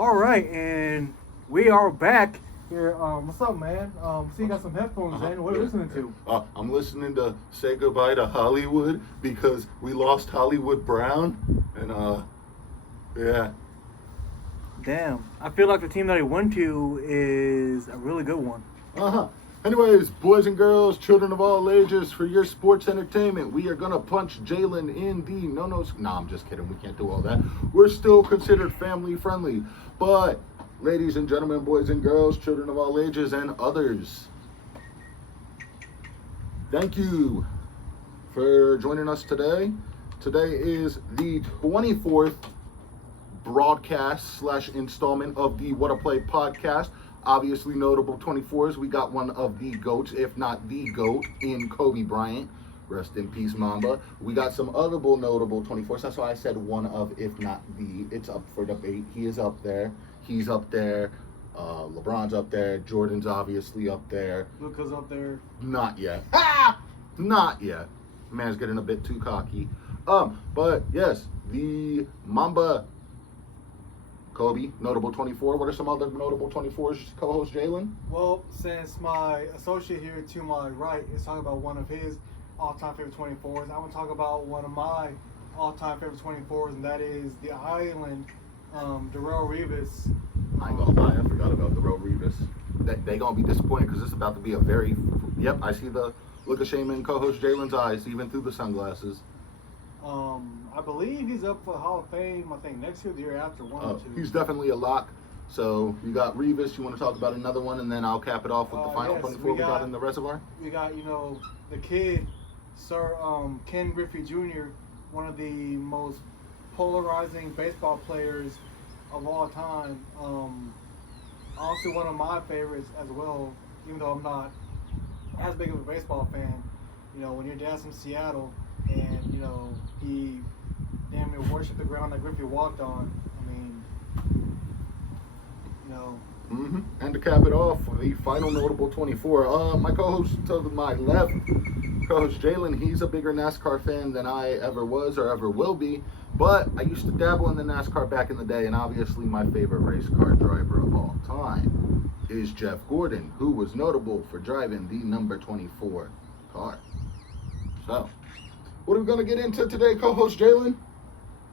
All right, and we are back here. What's up, man? See, you got some headphones in. What are you listening to? I'm listening to Say Goodbye to Hollywood because we lost Hollywood Brown, and yeah. Damn, I feel like the team that he went to is a really good one. Anyways, boys and girls, children of all ages, for your sports entertainment, we are going to punch Jalen in the no-nos. Nah, I'm just kidding. We can't do all that. We're still considered family friendly. But, ladies and gentlemen, boys and girls, children of all ages, and others, thank you for joining us today. Today is the 24th broadcast / installment of the WhattaPlay Podcast. Obviously notable 24s. We got one of the GOATs, if not the GOAT, in Kobe Bryant. Rest in peace, Mamba. We got some other notable 24s. That's why I said one of, if not the. It's up for debate. He is up there. He's up there. LeBron's up there. Jordan's obviously up there. Luka's up there. Not yet. Not yet. Man's getting a bit too cocky. But yes, the Mamba Kobe, notable 24. What are some other notable 24s, co-host Jalen? Well, since my associate here to my right is talking about one of his all-time favorite 24s, I want to talk about one of my all-time favorite 24s, and that is the Island, Darrelle Revis. I ain't gonna lie, I forgot about Darrelle Revis. They gonna be disappointed because it's about to be a very... Yep, I see the look of shame in co-host Jalen's eyes, even through the sunglasses. I believe he's up for Hall of Fame, I think, next year, the year after, one or two. He's definitely a lock. So you got Revis, you want to talk about another one, and then I'll cap it off with the final 24 we got in the reservoir? We got, the kid, Sir Ken Griffey Jr., one of the most polarizing baseball players of all time. Honestly, one of my favorites as well, even though I'm not as big of a baseball fan. When your dad's from Seattle, and, he damn near worshipped the ground that Griffey walked on. I mean, And to cap it off, the final notable 24. My co-host to my left, co-host Jalen, he's a bigger NASCAR fan than I ever was or ever will be. But I used to dabble in the NASCAR back in the day, and obviously my favorite race car driver of all time is Jeff Gordon, who was notable for driving the number 24 car. So, what are we going to get into today, co-host Jalen?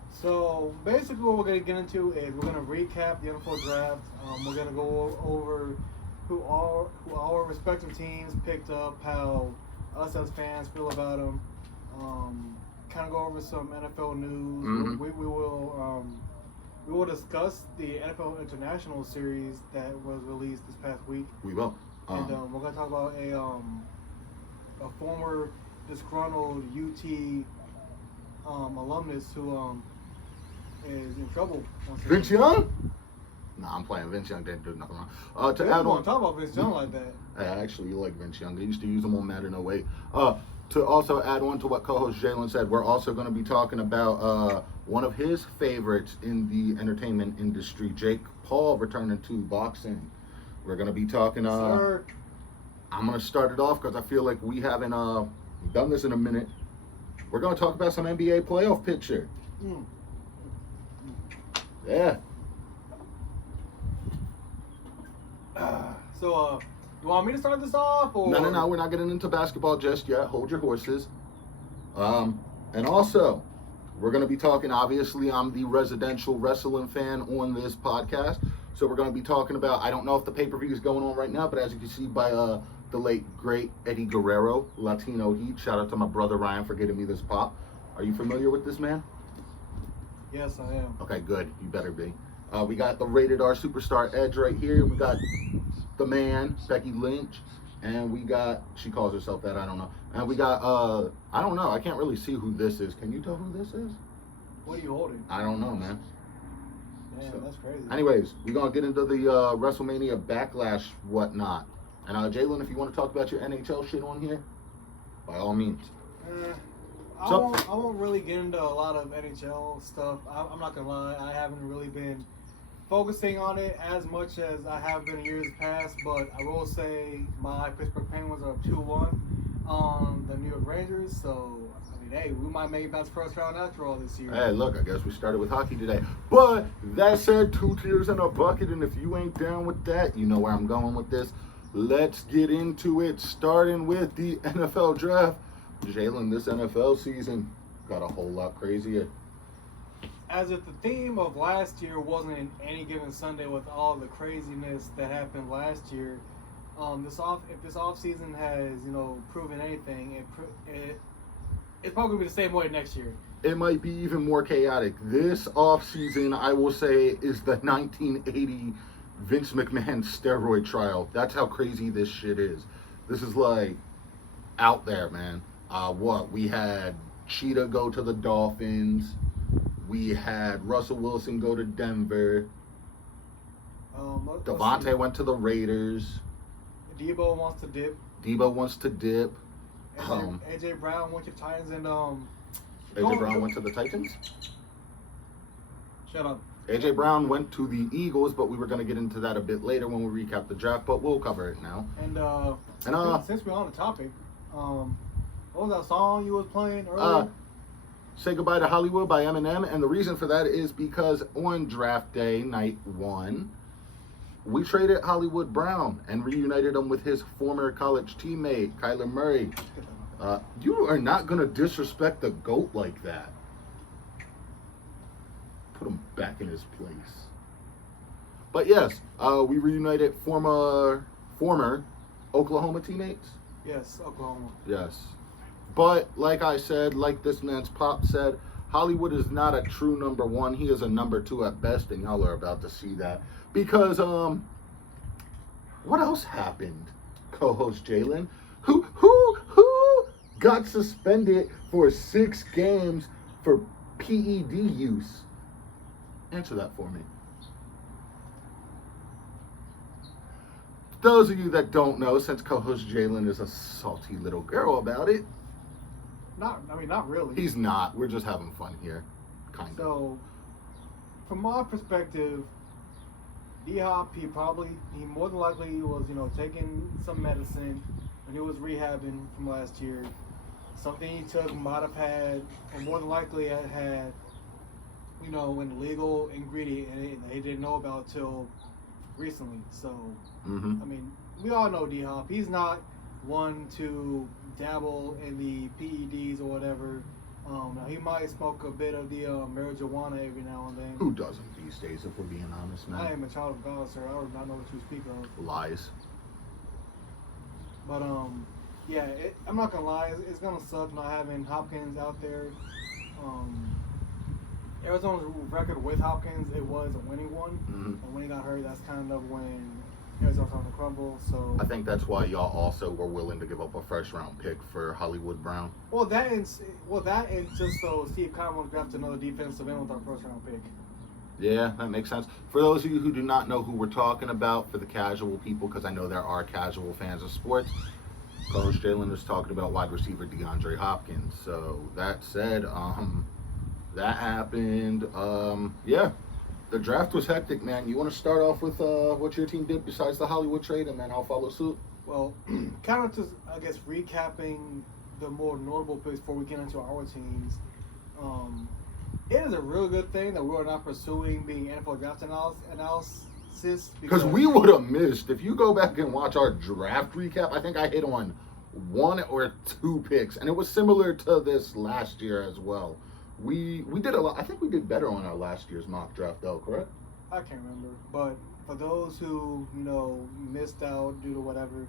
So, basically what we're going to get into is we're going to recap the NFL draft. We're going to go over who our respective teams picked up, how us as fans feel about them, kind of go over some NFL news. We will discuss the NFL International Series that was released this past week. We will. And we're going to talk about a former disgruntled UT alumnus who is in trouble. Vince Young? Nah, I'm playing. Vince Young didn't do nothing wrong. To add on, talk about Vince Young like that. I actually like Vince Young. They used to use him on Madden 08. To also add on to what co-host Jalen said, we're also going to be talking about one of his favorites in the entertainment industry, Jake Paul, returning to boxing. We're going to be talking... I'm going to start it off because I feel like we haven't done this in a minute. We're going to talk about some NBA playoff picture. Yeah. So, you want me to start this off? Or? No, we're not getting into basketball just yet. Hold your horses. And also, we're going to be talking, obviously, I'm the residential wrestling fan on this podcast. So we're going to be talking about, I don't know if the pay-per-view is going on right now, but as you can see by the late, great Eddie Guerrero, Latino Heat. Shout out to my brother Ryan for getting me this pop. Are you familiar with this man? Yes, I am. Okay, good. You better be. We got the Rated R Superstar Edge right here. We got the man, Becky Lynch. And we got, she calls herself that, I don't know. And we got, I don't know. I can't really see who this is. Can you tell who this is? What are you holding? I don't know, man. Man, so, that's crazy. Anyways, we're going to get into the WrestleMania Backlash, whatnot. And Jalen, if you want to talk about your NHL shit on here, by all means. I won't really get into a lot of NHL stuff. I'm not going to lie. I haven't really been focusing on it as much as I have been in years past. But I will say my Pittsburgh Penguins are up 2-1 on the New York Rangers. So, I hey, we might make it past first round after all this year. Hey, look, I guess we started with hockey today. But that said, 2 tiers in a bucket, and if you ain't down with that, you know where I'm going with this. Let's get into it, starting with the NFL draft. Jalen, this NFL season got a whole lot crazier. As if the theme of last year wasn't in any given Sunday with all the craziness that happened last year, if this offseason has, proven anything, it's probably going to be the same way next year. It might be even more chaotic. This offseason, I will say, is the 1980 Vince McMahon steroid trial. That's how crazy this shit is. This is like out there, man. We had Cheetah go to the Dolphins. We had Russell Wilson go to Denver. Devontae went to the Raiders. Debo wants to dip. AJ Brown went to Titans and AJ Brown went to the Titans? Shut up. AJ Brown went to the Eagles, but we were going to get into that a bit later when we recap the draft, but we'll cover it now. And since we're on the topic, what was that song you was playing earlier? Say Goodbye to Hollywood by Eminem, and the reason for that is because on draft day, night 1, we traded Hollywood Brown and reunited him with his former college teammate, Kyler Murray. You are not going to disrespect the GOAT like that. Put him back in his place. But yes, we reunited former Oklahoma teammates. Yes, Oklahoma. Yes. But like I said, like this man's pop said, Hollywood is not a true number 1. He is a number 2 at best, and y'all are about to see that. Because what else happened, co-host Jalen? Who got suspended for 6 games for PED use? Answer that for me. Those of you that don't know, since co-host Jalen is a salty little girl about it. Not really. He's not. We're just having fun here. Kind of. So, from my perspective, D-Hop, he more than likely was, taking some medicine when he was rehabbing from last year. Something he took might have had, or more than likely had, an illegal ingredient in it that he didn't know about till recently. So, we all know D-Hop. He's not one to dabble in the PEDs or whatever. Now he might smoke a bit of the marijuana every now and then. Who doesn't these days, if we're being honest, man? I am a child of God, sir. I do not know what you speak of. Lies. But, I'm not going to lie. It's going to suck not having Hopkins out there. Arizona's record with Hopkins, it was a winning one. And when he got hurt, that's kind of when Arizona's starting to crumble. So I think that's why y'all also were willing to give up a first-round pick for Hollywood Brown. Well, that and just so Steve Kyle won't draft another defensive end with our first-round pick. Yeah, that makes sense. For those of you who do not know who we're talking about, for the casual people, because I know there are casual fans of sports, Coach Jalen is talking about wide receiver DeAndre Hopkins. So that said, that happened. The draft was hectic, man. You want to start off with what your team did besides the Hollywood trade, and then I'll follow suit? Well, kind of just, I guess, recapping the more notable picks before we get into our teams. It is a really good thing that we are not pursuing being NFL draft analysis. Because we would have missed. If you go back and watch our draft recap, I think I hit on 1 or 2 picks, and it was similar to this last year as well. We did a lot. I think we did better on our last year's mock draft, though, correct? I can't remember. But for those who, missed out due to whatever,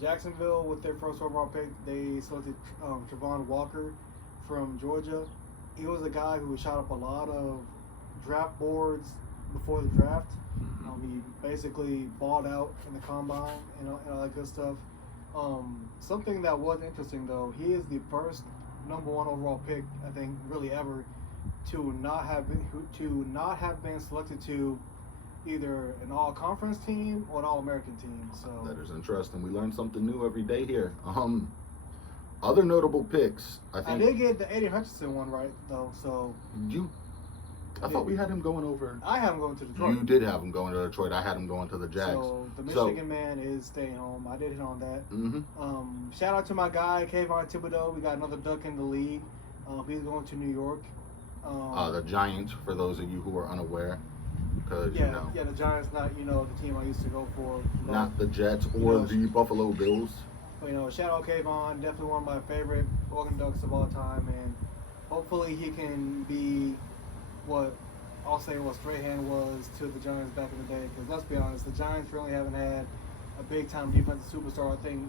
Jacksonville, with their first overall pick, they selected Travon Walker from Georgia. He was a guy who shot up a lot of draft boards before the draft. He basically balled out in the combine and all that good stuff. Something that was interesting, though, he is the first number 1 overall pick, I think, really ever, to not have been selected to either an all-conference team or an all-American team. So that is interesting. We learn something new every day here. Other notable picks, I think. I did get the Eddie Hutchinson one right, though. So you I thought we had him going over. I had him going to Detroit. You did have him going to Detroit. I had him going to the Jags. So the Michigan man is staying home. I did hit on that. Mm-hmm. Shout out to my guy, Kayvon Thibodeau. We got another duck in the league. He's going to New York. The Giants, for those of you who are unaware. Because, the Giants, not, the team I used to go for. Not the Jets or the Buffalo Bills. But, shout out Kayvon. Definitely one of my favorite Oregon Ducks of all time. And hopefully he can be what Strahan was to the Giants back in the day. Because let's be honest, the Giants really haven't had a big-time defensive superstar, I think,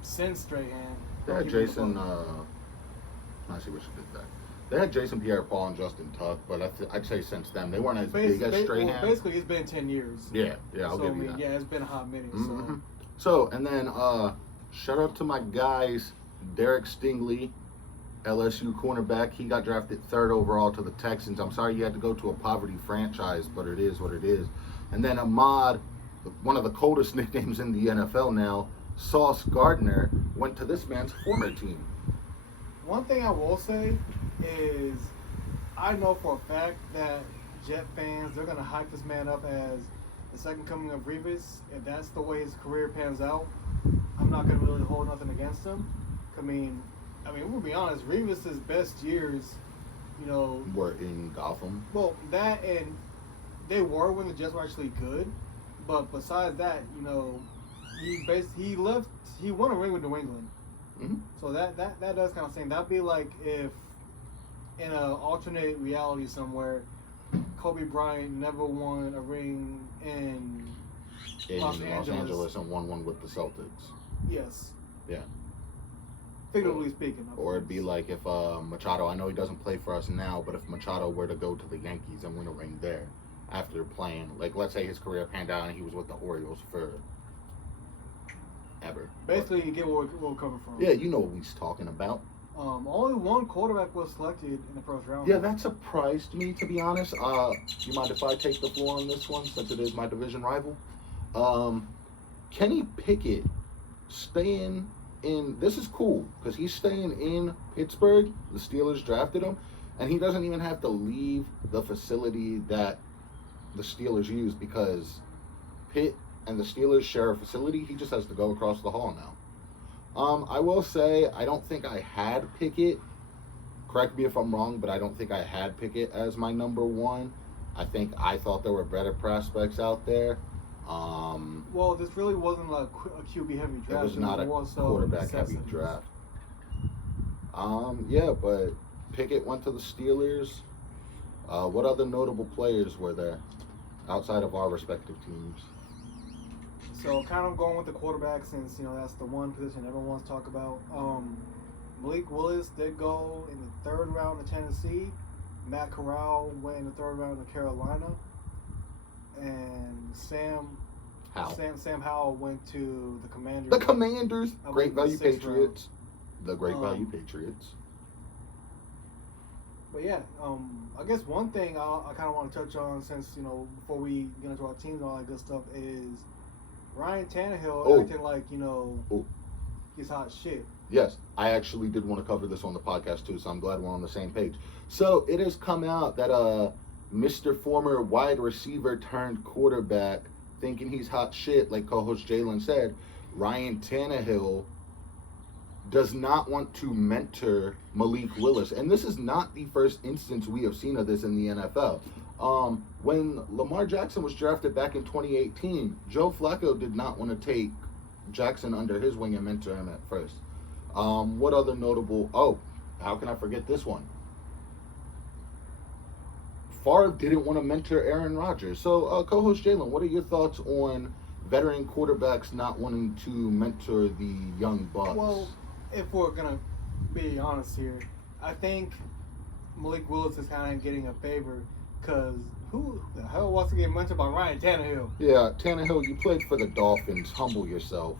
since Strahan. They had Jason, I see what you did there. They had Jason Pierre-Paul and Justin Tuck, but I'd say since then, they weren't as big as Strahan. Well, basically, it's been 10 years. Yeah, I'll give you that. Yeah, it's been a hot minute. Mm-hmm. So, and then, shout out to my guys, Derek Stingley, LSU cornerback. He got drafted 3rd overall to the Texans. I'm sorry you had to go to a poverty franchise, but it is what it is. And then Ahmad, one of the coldest nicknames in the NFL now, Sauce Gardner, went to this man's former team. One thing I will say is I know for a fact that Jet fans, they're going to hype this man up as the second coming of Revis. If that's the way his career pans out, I'm not going to really hold nothing against him. I mean, we'll be honest, Revis' best years, were in Gotham. Well, that and they were when the Jets were actually good. But besides that, he won a ring with New England. Mm-hmm. So that does kind of seem. That'd be like if in an alternate reality somewhere, Kobe Bryant never won a ring in Los Angeles and won one with the Celtics. Yes. Yeah. Figuratively speaking. Or it'd be like if Machado, I know he doesn't play for us now, but if Machado were to go to the Yankees and win a ring there after playing, like let's say his career panned out and he was with the Orioles for ever. Basically, you get where we're coming from. Yeah, you know what he's talking about. Only one quarterback was selected in the first round. Yeah, that surprised me, to be honest. Do you mind if I take the floor on this one, since it is my division rival? Kenny Pickett staying in... This is cool, because he's staying in Pittsburgh. The Steelers drafted him, and he doesn't even have to leave the facility that the Steelers use, because Pitt and the Steelers share a facility. He just has to go across the hall now. I will say, I don't think I had Pickett. Correct me if I'm wrong, but I don't think I had Pickett as my number one. I thought there were better prospects out there. Well, this really wasn't like a QB heavy draft. It was not a quarterback heavy draft. But Pickett went to the Steelers. What other notable players were there outside of our respective teams? So kind of going with the quarterback, since that's the one position everyone wants to talk about. Malik Willis did go in the 3rd round to Tennessee. Matt Corral went in the 3rd round to Carolina, and Sam Howell went to the Commanders. The Commanders, great value Patriots. The great value Patriots. But yeah, I guess one thing I kind of want to touch on, since before we get into our teams and all that good stuff, is Ryan Tannehill acting like, he's hot shit. Yes, I actually did want to cover this on the podcast too, so I'm glad we're on the same page. So it has come out that Mr. Former wide receiver turned quarterback, thinking he's hot shit, like Cohost Jalen said, Ryan Tannehill does not want to mentor Malik Willis. And this is not the first instance we have seen of this in the NFL. When Lamar Jackson was drafted back in 2018, Joe Flacco did not want to take Jackson under his wing and mentor him at first. What other notable... Oh, how can I forget this one? Favre didn't want to mentor Aaron Rodgers. So, Co-host Jalen, what are your thoughts on veteran quarterbacks not wanting to mentor the young bucks? Well, if we're going to be honest here, I think Malik Willis is kind of getting a favor, because who the hell wants to get mentored by Ryan Tannehill? Yeah, Tannehill, you played for the Dolphins. Humble yourself.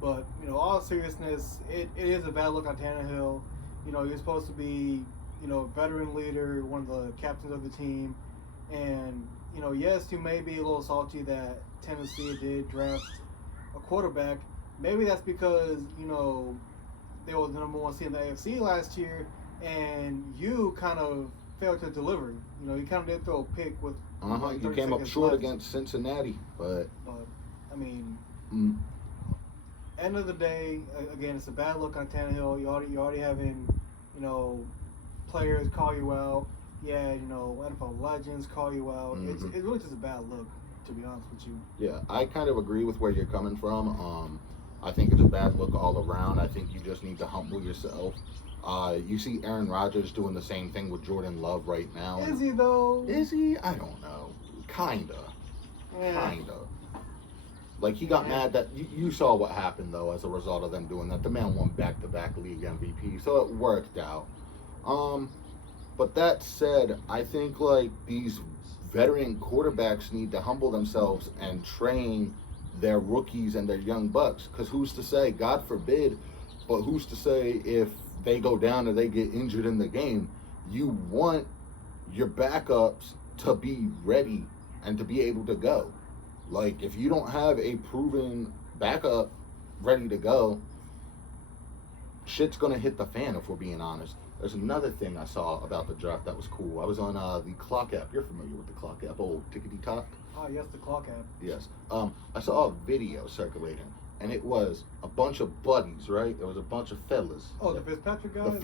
But, all seriousness, it is a bad look on Tannehill. You're supposed to be, veteran leader, one of the captains of the team. And, yes, you may be a little salty that Tennessee did draft a quarterback. Maybe that's because, they were the number one seed in the AFC last year, and you kind of failed to deliver. He kind of did throw a pick with. Like You 30 came up seconds short left. against Cincinnati, but I mean, mm, end of the day, again, it's a bad look on Tannehill. You already having, players call you out. Yeah, NFL legends call you out. It's really just a bad look, to be honest with you. yeah, I kind of agree with where you're coming from. I think it's a bad look all around. I think you just need to humble yourself. You see Aaron Rodgers doing the same thing with Jordan Love right now. Is he though? Is he? I don't know. Kinda. Like, he got mad that you saw what happened though as a result of them doing that. The man won back-to-back league MVP, so it worked out. But that said, I think like these veteran quarterbacks need to humble themselves and train their rookies and their young bucks. Because who's to say, God forbid, but who's to say if they go down or they get injured in the game, you want your backups to be ready and to be able to go. Like, if you don't have a proven backup ready to go, shit's going to hit the fan, if we're being honest. There's another thing I saw about the draft that was cool. I was on the Clock app. You're familiar with the Clock app, old Tickety Talk? Oh, yes, the Clock app. Yes. I saw a video circulating, and it was a bunch of buddies, right? There was a bunch of fellas. Oh, the Fitzpatrick guys?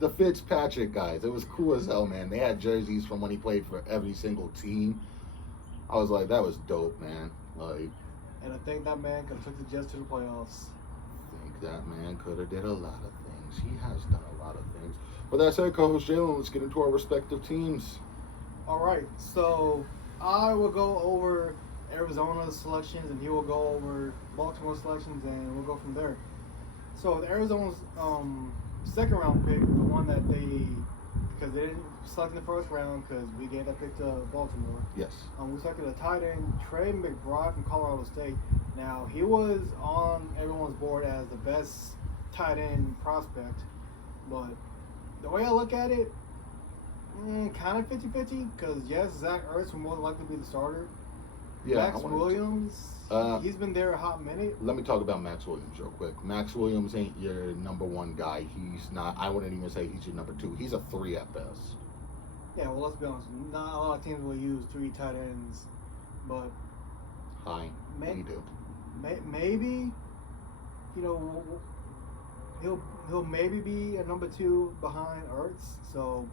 The Fitzpatrick guys. It was cool as hell, man. They had jerseys from when he played for every single team. I was like, that was dope, man. Like, and I think that man could have took the Jets to the playoffs. I think that man could have did a lot of things. He has done a lot of things. With that said, Cohost Jalen, let's get into our respective teams. All right, so I will go over Arizona's selections, and he will go over Baltimore selections, and we'll go from there. So with Arizona's second round pick, the one that because they didn't select in the first round because we gave that pick to Baltimore. Yes. We selected a tight end, Trey McBride from Colorado State. Now, he was on everyone's board as the best tight end prospect, but the way I look at it, kind of 50-50, because yes, Zach Ertz will more than likely be the starter. Yeah, Max Williams, he's been there a hot minute. Let me talk about Max Williams real quick. Max Williams ain't your number one guy. He's not, I wouldn't even say he's your number two. He's a 3 at best. Yeah, well, let's be honest. Not a lot of teams will use 3 tight ends, but we do. Maybe, he'll maybe be a number 2 behind Ertz. So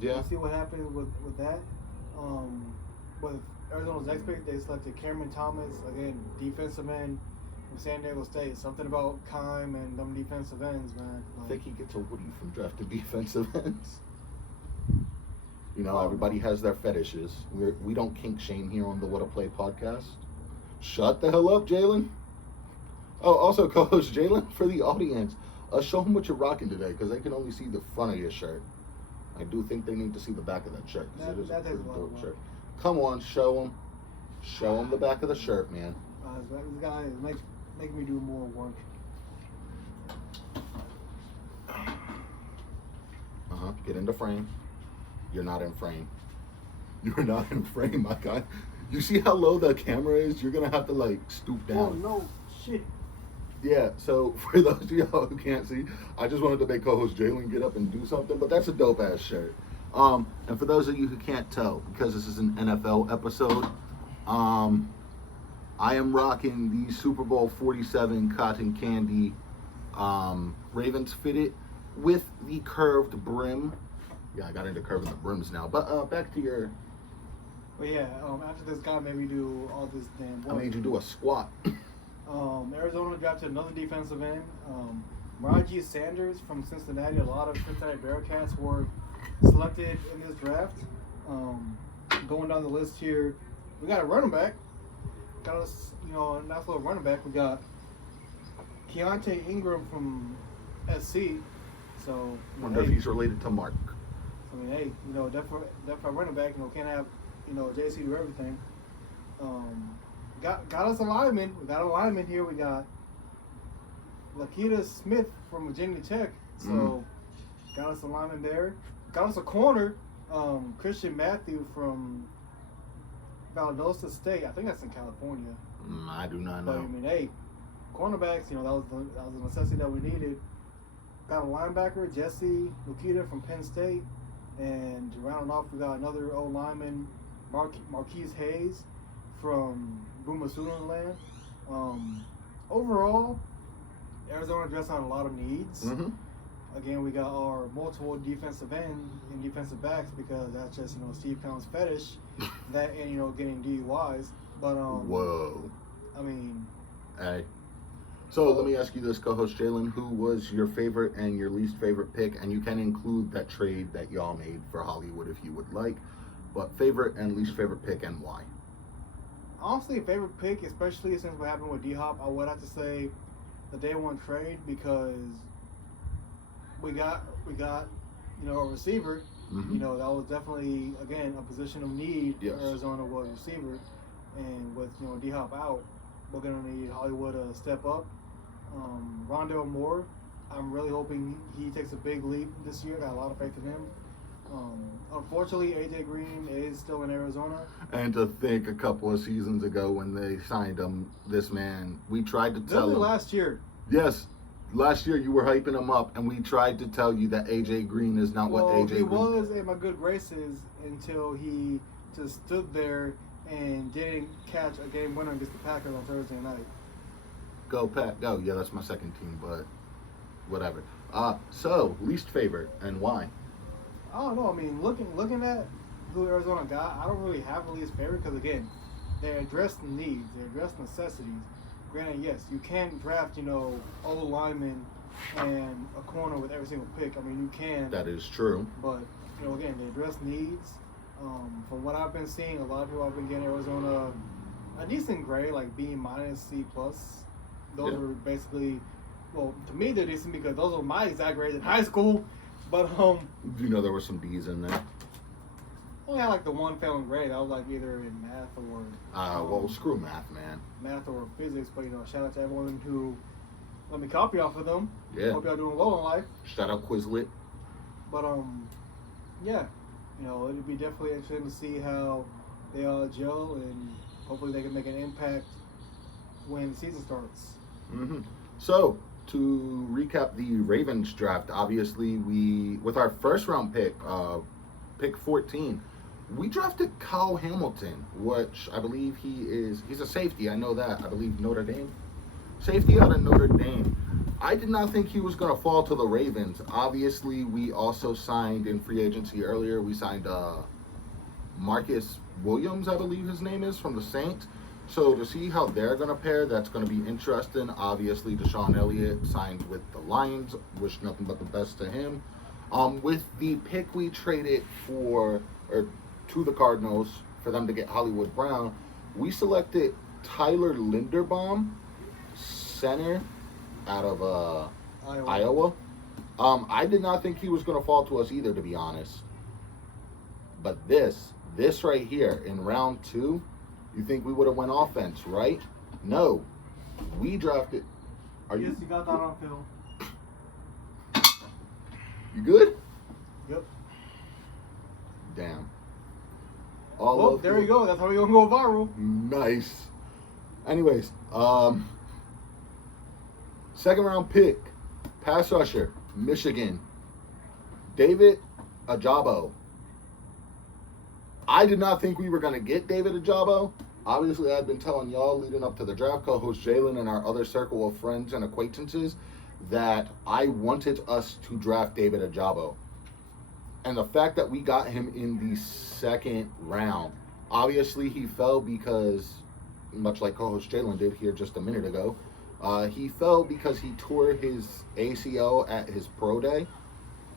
yeah, we'll see what happens with that. With Arizona's next pick, they selected Cameron Thomas, again, defensive end from San Diego State. Something about Kime and them defensive ends, man. I think he gets a Woody from drafting defensive ends. Everybody has their fetishes. We don't kink shame here on the WhattaPlay Podcast. Shut the hell up, Jalen. Oh, also, Cohost Jalen, for the audience, show them what you're rocking today, because they can only see the front of your shirt. I do think they need to see the back of that shirt, because it is a pretty dope shirt. Come on, show them. Show them the back of the shirt, man. This guy is making me do more work. Get into frame. You're not in frame. You're not in frame, my guy. You see how low the camera is? You're going to have to, stoop down. Oh, no. Shit. Yeah, so for those of y'all who can't see, I just wanted to make co-host Jalen get up and do something, but that's a dope-ass shirt. And for those of you who can't tell, because this is an NFL episode, I am rocking the Super Bowl 47 cotton candy Ravens fitted with the curved brim. Yeah, I got into curving the brims now. But back to your... But yeah, after this guy made me do all this damn work. I made you do a squat. Arizona drafted another defensive end, Maraji Sanders from Cincinnati. A lot of Cincinnati Bearcats were selected in this draft. Going down the list here, we got a running back. Got us, a nice little running back. We got Keontae Ingram from SC. So I wonder if he's related to Mark. Definitely running back. Can't have JC do everything. Got us a lineman. We got a lineman here. We got Lakita Smith from Virginia Tech. So got us a lineman there. Got us a corner. Christian Matthew from Valdosta State. I think that's in California. I do not know. But cornerbacks. That was a necessity that we needed. Got a linebacker, Jesse Lukita from Penn State. And to round it off, we got another old lineman, Marquise Hayes from Boomasuland land. Overall, Arizona addressed on a lot of needs. Mm-hmm. Again, we got our multiple defensive end and defensive backs because that's just, Steve Pound's fetish. That and, getting DUIs. But, Whoa. I mean... Hey. So let me ask you this, co-host Jalen. Who was your favorite and your least favorite pick? And you can include that trade that y'all made for Hollywood if you would like. But favorite and least favorite pick and why? Honestly, favorite pick, especially since what happened with D-Hop, I would have to say the day one trade because we got a receiver. Mm-hmm. That was definitely, again, a position of need. Yes. Arizona was receiver. And with, D-Hop out, we're going to need Hollywood to step up. Rondell Moore, I'm really hoping he takes a big leap this year. Got a lot of faith in him. Unfortunately, AJ Green is still in Arizona. And to think a couple of seasons ago when they signed him, this man, we tried to tell him. Last year. Yes. Last year you were hyping him up, and we tried to tell you that AJ Green is not what AJ Green is. He was in my good graces until he just stood there and didn't catch a game winner against the Packers on Thursday night. Go, Pat. Go. Yeah, that's my second team, but whatever. So, least favorite, and why? I don't know. I mean, looking at who Arizona got, I don't really have a least favorite because, again, they address the needs. They address necessities. Granted, yes, you can't draft, old linemen and a corner with every single pick. I mean, you can. That is true. But, again, they address needs. From what I've been seeing, a lot of people have been getting Arizona a decent grade, like B-, C+. Those were basically, well, to me they're decent because those were my exact grades in high school. But there were some D's in there. only had like the one failing grade. I was like either in math or well, screw math, man. Math or physics. But shout out to everyone who let me copy off of them. Yeah. Hope y'all doing well in life. Shout out Quizlet. But yeah, it'll be definitely interesting to see how they all gel, and hopefully they can make an impact when the season starts. Mm-hmm. So, to recap the Ravens draft, obviously with our first round pick, pick 14, we drafted Kyle Hamilton, which I believe he's a safety. I know that. I believe Notre Dame. Safety out of Notre Dame. I did not think he was going to fall to the Ravens. Obviously, we also signed in free agency earlier. We signed Marcus Williams, I believe his name is, from the Saints. So to see how they're going to pair, that's going to be interesting. Obviously, Deshaun Elliott signed with the Lions. Wish nothing but the best to him. With the pick we traded to the Cardinals for them to get Hollywood Brown, we selected Tyler Linderbaum, center out of Iowa. I did not think he was going to fall to us either, to be honest. But this right here in round 2, you think we would have went offense, right? No. We drafted. You got that on film. You good? Yep. Damn. There you go. That's how we're going to go viral. Nice. Anyways, second round pick, pass rusher, Michigan, David Ajabo. I did not think we were going to get David Ajabo. Obviously, I've been telling y'all leading up to the draft, co-host Jalen and our other circle of friends and acquaintances, that I wanted us to draft David Ajabo. And the fact that we got him in the second round, obviously he fell because, much like co-host Jalen did here just a minute ago, he fell because he tore his ACL at his pro day.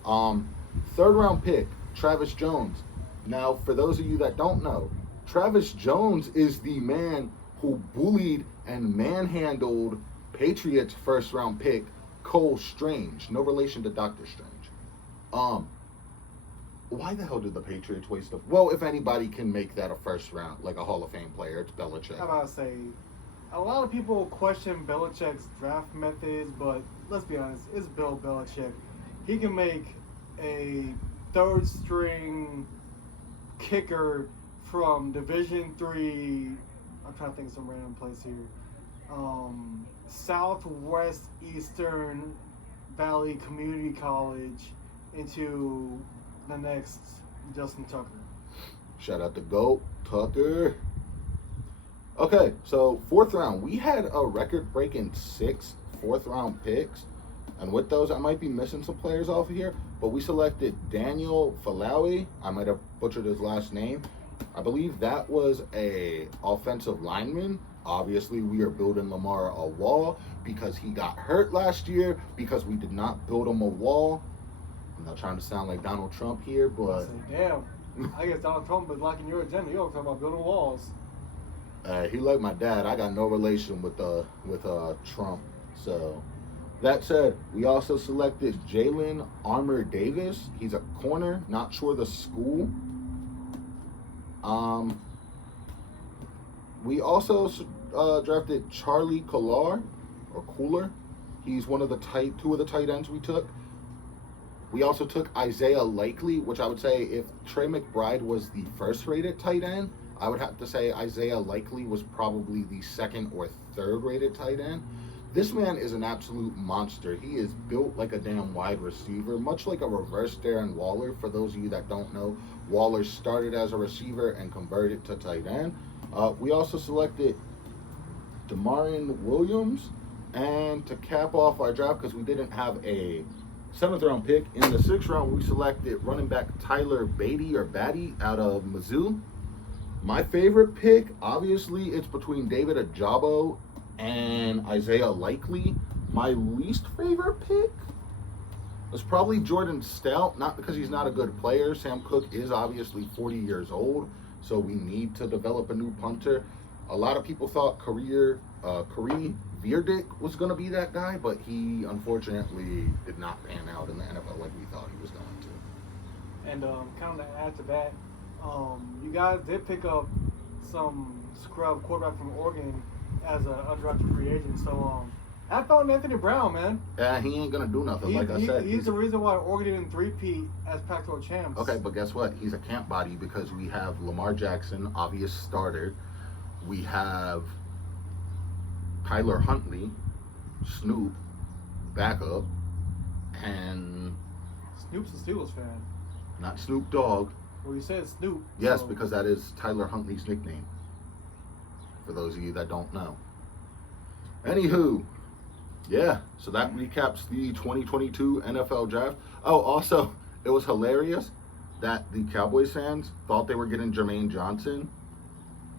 Third round pick, Travis Jones. Now, for those of you that don't know, Travis Jones is the man who bullied and manhandled Patriots first round pick, Cole Strange. No relation to Dr. Strange. Why the hell did the Patriots waste a... Well, if anybody can make that a first round, like a Hall of Fame player, it's Belichick. How about I say, a lot of people question Belichick's draft methods, but let's be honest, it's Bill Belichick. He can make a third string kicker from Division III, I'm trying to think of some random place here, Southwest Eastern Valley Community College into the next Justin Tucker. Shout out to GOAT, Tucker. Okay, so 4th round. We had a record-breaking 6 4th-round picks. And with those, I might be missing some players off of here. But we selected Daniel Falawi. I might have butchered his last name. I believe that was a offensive lineman. Obviously, we are building Lamar a wall because he got hurt last year, because we did not build him a wall. I'm not trying to sound like Donald Trump here, but... I say, damn, I guess Donald Trump is liking your agenda. You don't talk about building walls. He like my dad. I got no relation with Trump. So, that said, we also selected Jalen Armour Davis. He's a corner. Not sure the school. We also drafted Charlie Cooler. He's one of the two of the tight ends we took. We also took Isaiah Likely, which I would say if Trey McBride was the first-rated tight end, I would have to say Isaiah Likely was probably the 2nd or 3rd-rated tight end. This man is an absolute monster. He is built like a damn wide receiver, much like a reverse Darren Waller. For those of you that don't know, Waller started as a receiver and converted to tight end. We also selected Demarion Williams. And to cap off our draft, because we didn't have a 7th-round pick, in the 6th round, we selected running back Tyler Batty out of Mizzou. My favorite pick, obviously, it's between David Ajabo and Isaiah Likely. My least favorite pick was probably Jordan Stout, not because he's not a good player. Sam Cook is obviously 40 years old, so we need to develop a new punter. A lot of people thought Kareem Vierdick was going to be that guy, but he unfortunately did not pan out in the NFL like we thought he was going to. And kind of to add to that, you guys did pick up some scrub quarterback from Oregon as an undrafted free agent. So have fun with Anthony Brown, man. Yeah, he ain't going to do nothing, like I said. He's the reason why Oregon didn't three-peat as Pac-12 champs. Okay, but guess what? He's a camp body because we have Lamar Jackson, obvious starter. We have Tyler Huntley, Snoop, backup, and... Snoop's a Steelers fan. Not Snoop Dogg. Well, you said Snoop. Yes, because that is Tyler Huntley's nickname, for those of you that don't know. Anywho, yeah, so that recaps the 2022 NFL Draft. Oh, also, it was hilarious that the Cowboys fans thought they were getting Jermaine Johnson,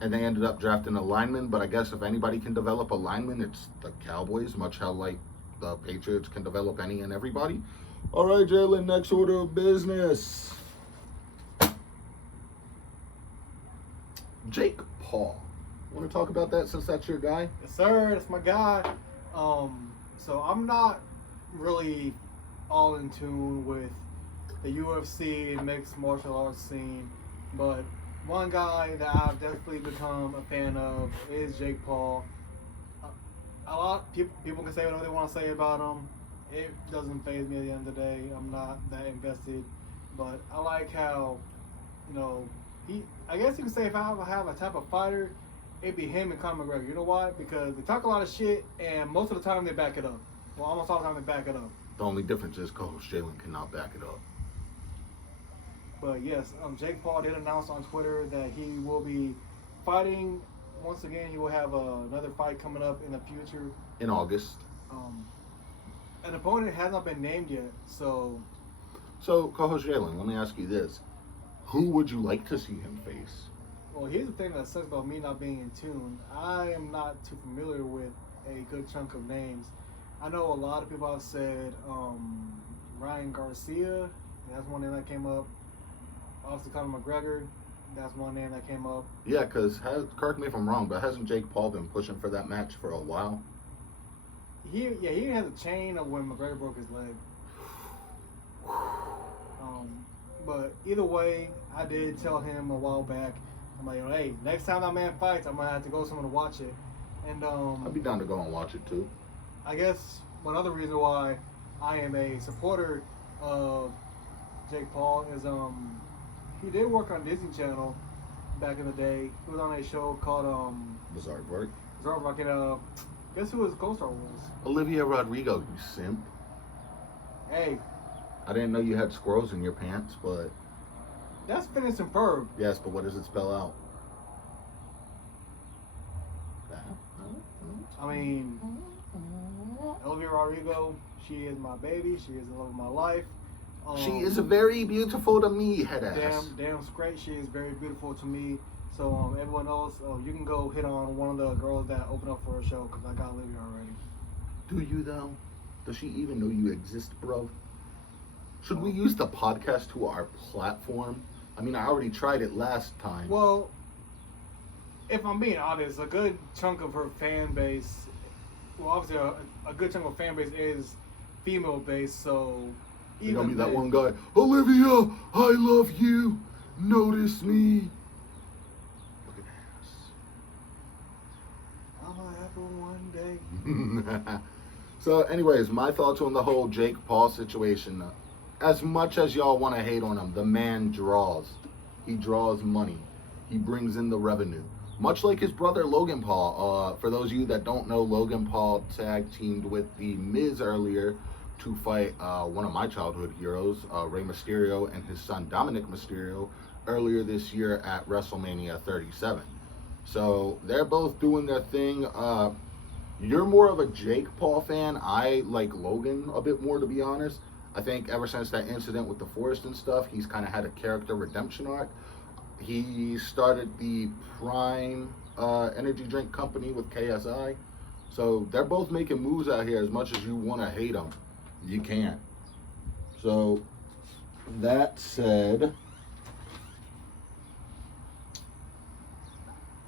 and they ended up drafting a lineman, but I guess if anybody can develop a lineman, it's the Cowboys, much how, like, the Patriots can develop any and everybody. All right, Jalen, next order of business. Jake Paul. Want to talk about that since that's your guy? Yes, sir. That's my guy. So I'm not really all in tune with the UFC and mixed martial arts scene, but one guy that I've definitely become a fan of is Jake Paul. A lot of people can say whatever they want to say about him. It doesn't faze me at the end of the day. I'm not that invested, but I like how, I guess you can say if I have a type of fighter, it'd be him and Conor McGregor. You know why? Because they talk a lot of shit, and most of the time they back it up. Well, almost all the time they back it up. The only difference is Cohost Jalen cannot back it up. But yes, Jake Paul did announce on Twitter that he will be fighting. Once again, he will have another fight coming up in the future. In August. An opponent has not been named yet, so... So, Cohost Jalen, let me ask you this. Who would you like to see him face? Well, here's the thing that sucks about me not being in tune. I am not too familiar with a good chunk of names. I know a lot of people have said Ryan Garcia. That's one name that came up. Obviously, Conor McGregor. That's one name that came up. Yeah, because, correct me if I'm wrong, but hasn't Jake Paul been pushing for that match for a while? He has a chain of when McGregor broke his leg. But either way, I did tell him a while back, I'm like, hey, next time that man fights, I'm going to have to go somewhere to watch it. And I'd be down to go and watch it too. I guess one other reason why I am a supporter of Jake Paul is he did work on Disney Channel back in the day. He was on a show called Bizarre Work. Bizarre Work, and guess who his co-star was? Olivia Rodrigo, you simp. Hey, I didn't know you had squirrels in your pants, but... That's Phineas and Ferb. Yes, but what does it spell out? I mean, Olivia Rodrigo, she is my baby. She is the love of my life. She is very beautiful to me, head ass. Damn straight. She is very beautiful to me. So everyone else, you can go hit on one of the girls that opened up for a show because I got Olivia already. Do you though? Does she even know you exist, bro? Should we use the podcast to our platform? I mean, I already tried it last time. Well, if I'm being honest, a good chunk of her fan base, well, obviously a good chunk of fan base is female based, so even gonna be that one guy, Olivia, I love you. Notice me. Look at this. I'll happen one day. So, anyways, my thoughts on the whole Jake Paul situation. As much as y'all want to hate on him, the man draws. He draws money. He brings in the revenue. Much like his brother Logan Paul. For those of you that don't know, Logan Paul tag teamed with The Miz earlier to fight one of my childhood heroes, Rey Mysterio, and his son Dominic Mysterio earlier this year at WrestleMania 37. So they're both doing their thing. You're more of a Jake Paul fan. I like Logan a bit more, to be honest. I think ever since that incident with the forest and stuff, he's kind of had a character redemption arc. He started the Prime energy drink company with KSI. So they're both making moves out here. As much as you want to hate them, you can't. So that said,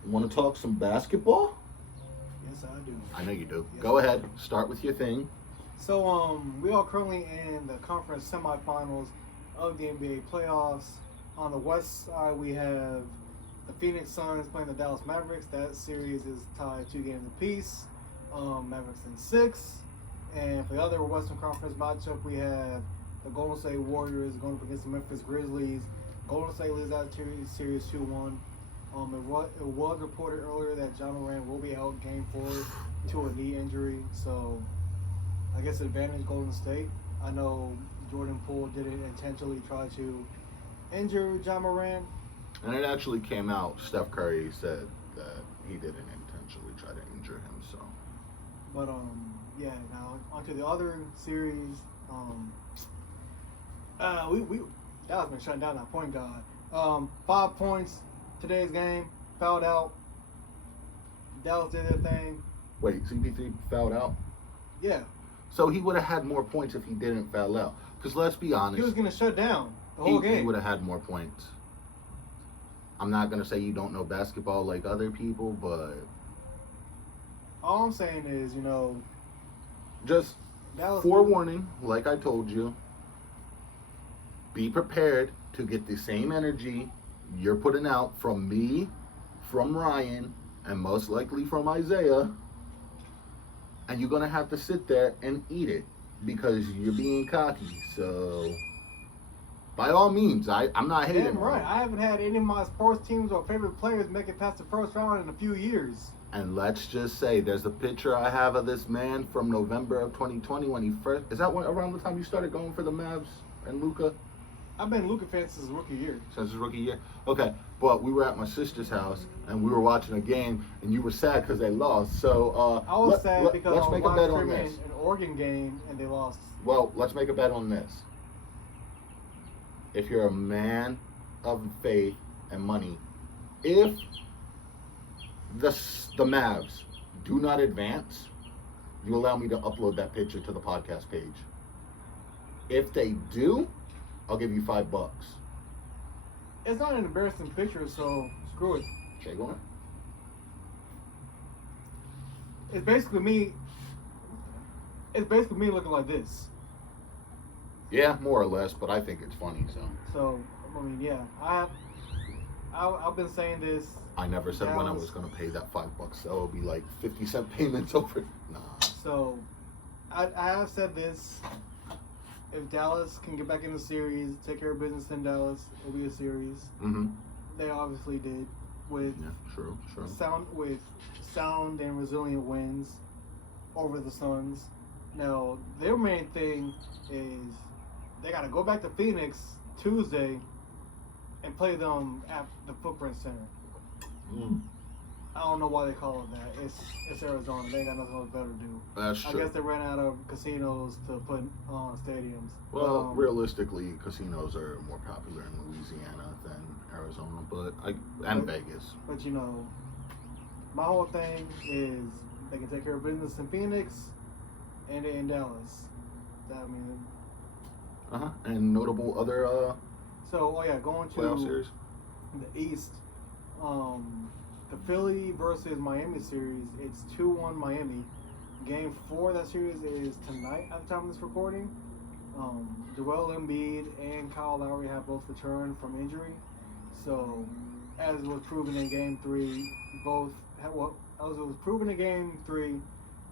want to talk some basketball? Yes, I do. I know you do. Yes, Go ahead. Start with your thing. So, we are currently in the conference semifinals of the NBA playoffs. On the west side, we have the Phoenix Suns playing the Dallas Mavericks. That series is tied 2 games apiece. Mavericks in 6. And for the other Western Conference matchup, we have the Golden State Warriors going up against the Memphis Grizzlies. Golden State leads that series 2-1. It was reported earlier that John Morant will be out game 4 to a knee injury. So I guess advantage Golden State. I know Jordan Poole didn't intentionally try to injure John Morant. And it actually came out. Steph Curry said that he didn't intentionally try to injure him. So, but yeah. Now onto the other series. We Dallas been shutting down that point guard. 5 points today's game. Fouled out. Dallas did their thing. Wait, CP3 fouled out? Yeah. So he would have had more points if he didn't foul out. Because let's be honest. He was going to shut down the whole game. He would have had more points. I'm not going to say you don't know basketball like other people, but... All I'm saying is, just Dallas forewarning, like I told you, be prepared to get the same energy you're putting out from me, from Ryan, and most likely from Isaiah. And you're going to have to sit there and eat it because you're being cocky. So, by all means, I'm not hating. Damn right. I haven't had any of my sports teams or favorite players make it past the first round in a few years. And let's just say, there's a picture I have of this man from November of 2020 when he first... Is that around the time you started going for the Mavs and Luka? I've been a Luka fan since his rookie year. Since his rookie year? Okay. But we were at my sister's house, and we were watching a game, and you were sad because they lost. So, I was sad because let's I was make a bet on streaming this. an Oregon game, and they lost. Well, let's make a bet on this. If you're a man of faith and money, if the Mavs do not advance, you allow me to upload that picture to the podcast page. If they do, I'll give you $5. It's not an embarrassing picture, so screw it. Jay going? It's basically me. It's basically me looking like this. Yeah, more or less, but I think it's funny. So I mean, yeah, I've been saying this. I never said when I was going to pay that $5. So it'll be like 50-cent payments over. Nah. So I have said this. If Dallas can get back in the series, take care of business in Dallas, it'll be a series. Mm-hmm. They obviously did with true. sound and resilient wins over the Suns. Now their main thing is they got to go back to Phoenix Tuesday and play them at the Footprint Center. I don't know why they call it that. It's Arizona. They ain't got nothing else better to do. That's true. I guess they ran out of casinos to put on stadiums. Well, realistically, casinos are more popular in Louisiana than Arizona, and Vegas. But you know, my whole thing is they can take care of business in Phoenix and in Dallas. And notable other going to playoff series. The East. The Philly versus Miami series, it's 2-1 Miami. Game 4 of that series is tonight at the time of this recording. Joel Embiid and Kyle Lowry have both returned from injury. So, as was proven in Game 3,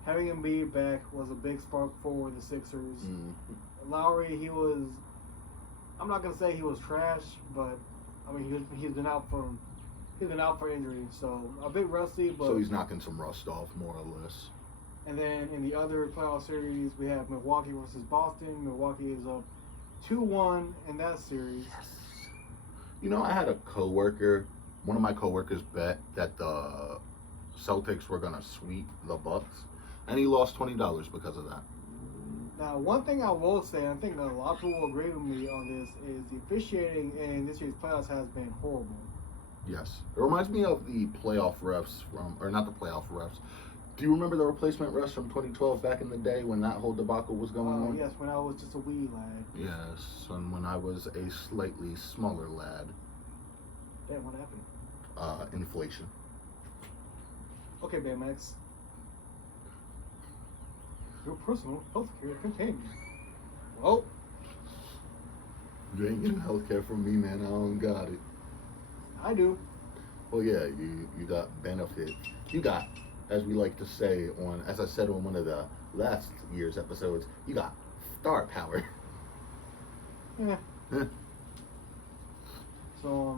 having Embiid back was a big spark for the Sixers. Lowry, I'm not going to say he was trash, but I mean, he's been out for injury, so a bit rusty. But so he's knocking some rust off, more or less. And then in the other playoff series, we have Milwaukee versus Boston. Milwaukee is up 2-1 in that series. Yes. You know, I had a coworker. One of my coworkers bet that the Celtics were gonna sweep the Bucks, and he lost $20 because of that. Now, one thing I will say, I think a lot of people will agree with me on this, is the officiating in this year's playoffs has been horrible. Yes. It reminds me of the playoff refs not the playoff refs. Do you remember the replacement refs from 2012 back in the day when that whole debacle was going on? Yes, when I was just a wee lad. Yes, and when I was a slightly smaller lad. Damn, what happened? Inflation. Okay, Baymax. Your personal health care continues. Well, you ain't getting health care from me, man. I don't got it. I do. Well, yeah, you got benefit. You got, as we like to say as I said on one of the last year's episodes, you got star power. Yeah. So,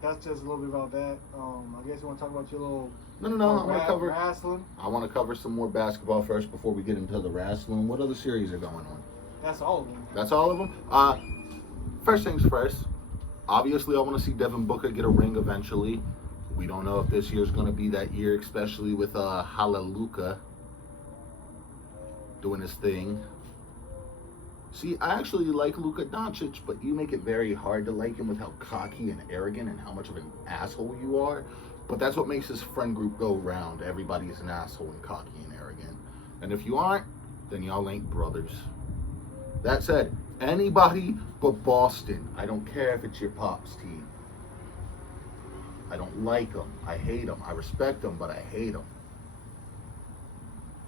that's just a little bit about that. I guess you want to talk about your little... No. I want to cover wrestling. I want to cover some more basketball first before we get into the wrestling. What other series are going on? That's all of them. That's all of them? First things first. Obviously, I want to see Devin Booker get a ring eventually. We don't know if this year's going to be that year, especially with Halaluka doing his thing. See, I actually like Luka Doncic, but you make it very hard to like him with how cocky and arrogant and how much of an asshole you are. But that's what makes his friend group go round. Everybody's an asshole and cocky and arrogant. And if you aren't, then y'all ain't brothers. That said, anybody but Boston. I don't care if it's your Pops team. I don't like them. I hate them. I respect them, but I hate them.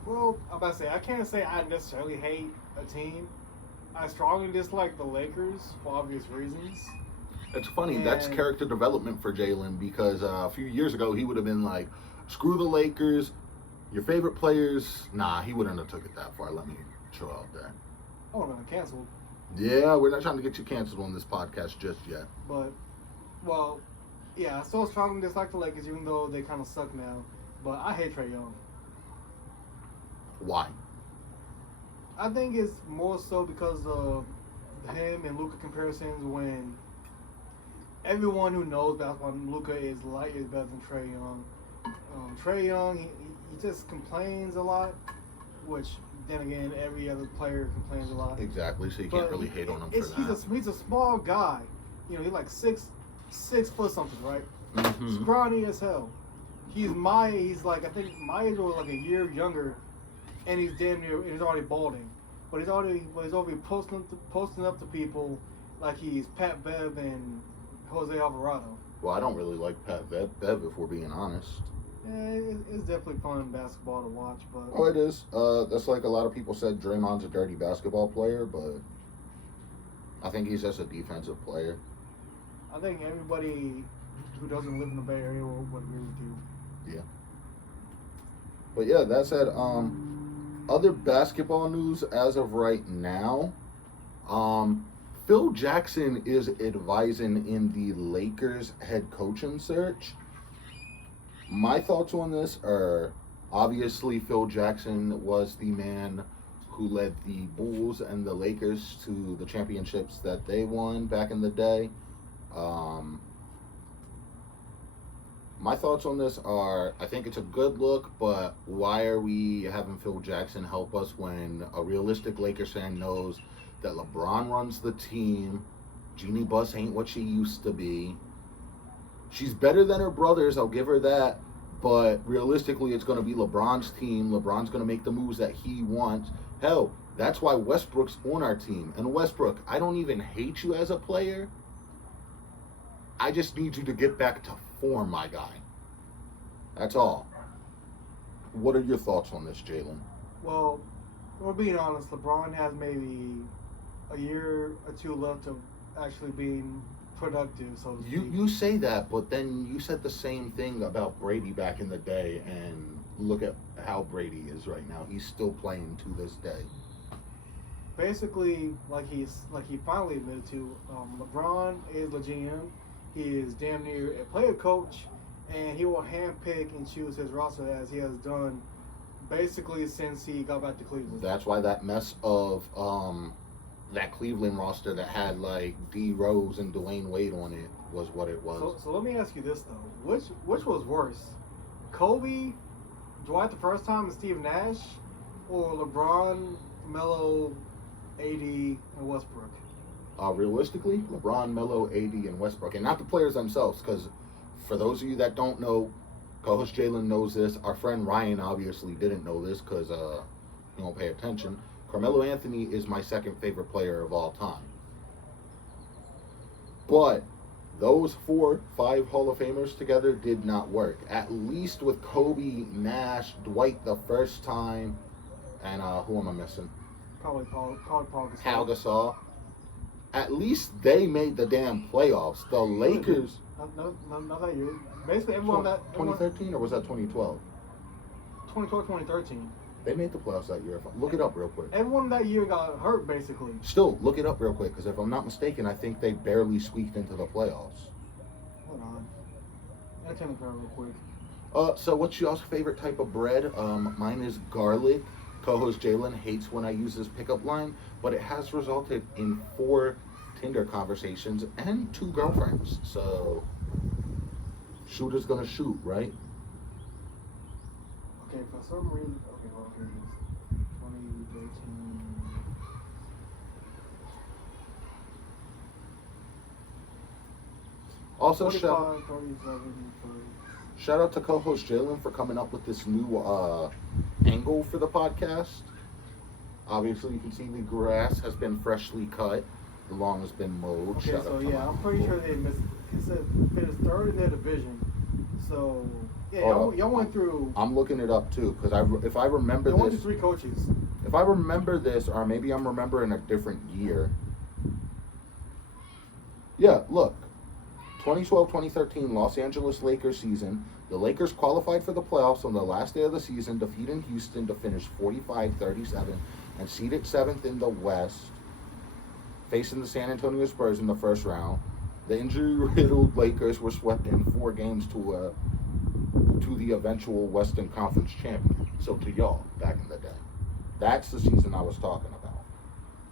Well, I'm about to say, I can't say I necessarily hate a team. I strongly dislike the Lakers for obvious reasons. It's funny. That's character development for Jalen, because a few years ago he would have been like, screw the Lakers. Your favorite players. Nah, he wouldn't have took it that far. Let me throw out there. I would have been canceled. Yeah, we're not trying to get you canceled on this podcast just yet. But, well, yeah, I still strongly dislike the Lakers, even though they kind of suck now. But I hate Trae Young. Why? I think it's more so because of him and Luka comparisons, when everyone who knows basketball, Luka is light years better than Trae Young. Trae Young, he just complains a lot, which then again, every other player complains a lot. Exactly, so you can't really hate on him for that. He's a small guy. You know, he's like 6 foot something, right? Mm-hmm. Scrawny as hell. He's like, I think my age or like a year younger, and he's damn near, he's already balding. But he's already posting up to people like he's Pat Bev and Jose Alvarado. Well, I don't really like Pat Bev, if we're being honest. Yeah, it's definitely fun basketball to watch, but... Oh, it is. That's like a lot of people said Draymond's a dirty basketball player, but I think he's just a defensive player. I think everybody who doesn't live in the Bay Area would agree with you. Yeah. But yeah, that said, other basketball news as of right now, Phil Jackson is advising in the Lakers head coaching search. My thoughts on this are, obviously Phil Jackson was the man who led the Bulls and the Lakers to the championships that they won back in the day. My thoughts on this are, I think it's a good look, but why are we having Phil Jackson help us when a realistic Lakers fan knows that LeBron runs the team? Jeannie Buss ain't what she used to be. She's better than her brothers, I'll give her that, but realistically it's going to be LeBron's team. LeBron's going to make the moves that he wants. Hell, that's why Westbrook's on our team. And Westbrook, I don't even hate you as a player. I just need you to get back to form, my guy. That's all. What are your thoughts on this, Jalen? Well, we're being honest. LeBron has maybe a year or two left of actually being productive. So you say that, but then you said the same thing about Brady back in the day, and look at how Brady is right now. He's still playing to this day. Basically, like he finally admitted to, LeBron is legit. He is damn near a player coach, and he will handpick and choose his roster as he has done basically since he got back to Cleveland. That's why that mess of that Cleveland roster that had like D Rose and Dwayne Wade on it was what it was. So let me ask you this though: which was worse, Kobe, Dwight the first time, and Steve Nash, or LeBron, Melo, AD, and Westbrook? Realistically, LeBron, Melo, AD, and Westbrook, and not the players themselves, because for those of you that don't know, Cohost Jalen knows this. Our friend Ryan obviously didn't know this because he don't pay attention. Carmelo Anthony is my second favorite player of all time. But those 4-5 Hall of Famers together did not work. At least with Kobe, Nash, Dwight the first time, and who am I missing? Probably Paul Gasol. Pau Gasol. At least they made the damn playoffs. The Lakers. Not that year. Basically, everyone that 2013 or was that 2012? 2012, 2013. They made the playoffs that year. Look it up real quick. Everyone that year got hurt, basically. Still, look it up real quick, because if I'm not mistaken, I think they barely squeaked into the playoffs. Hold on. I'll tell you real quick. So what's y'all's favorite type of bread? Mine is garlic. Cohost Jalen hates when I use this pickup line, but it has resulted in 4 Tinder conversations and 2 girlfriends. So, shooter's gonna shoot, right? Okay, for some reason, well, here it is. 2013. Also, 45, 37, 30. Shout out to Cohost Jalen for coming up with this new angle for the podcast. Obviously, you can see the grass has been freshly cut. The lawn has been mowed. Okay, so yeah, I'm pretty sure they missed. It said finished third in their division. So yeah, y'all went through. I'm looking it up too, because if I remember Y'all went this, through 3 coaches. if I remember this, or maybe I'm remembering a different year. Yeah, look. 2012-2013 Los Angeles Lakers season. The Lakers qualified for the playoffs on the last day of the season, defeating Houston to finish 45-37 and seeded 7th in the West, facing the San Antonio Spurs in the first round. The injury-riddled Lakers were swept in 4 games to the eventual Western Conference champion. So to y'all, back in the day. That's the season I was talking about.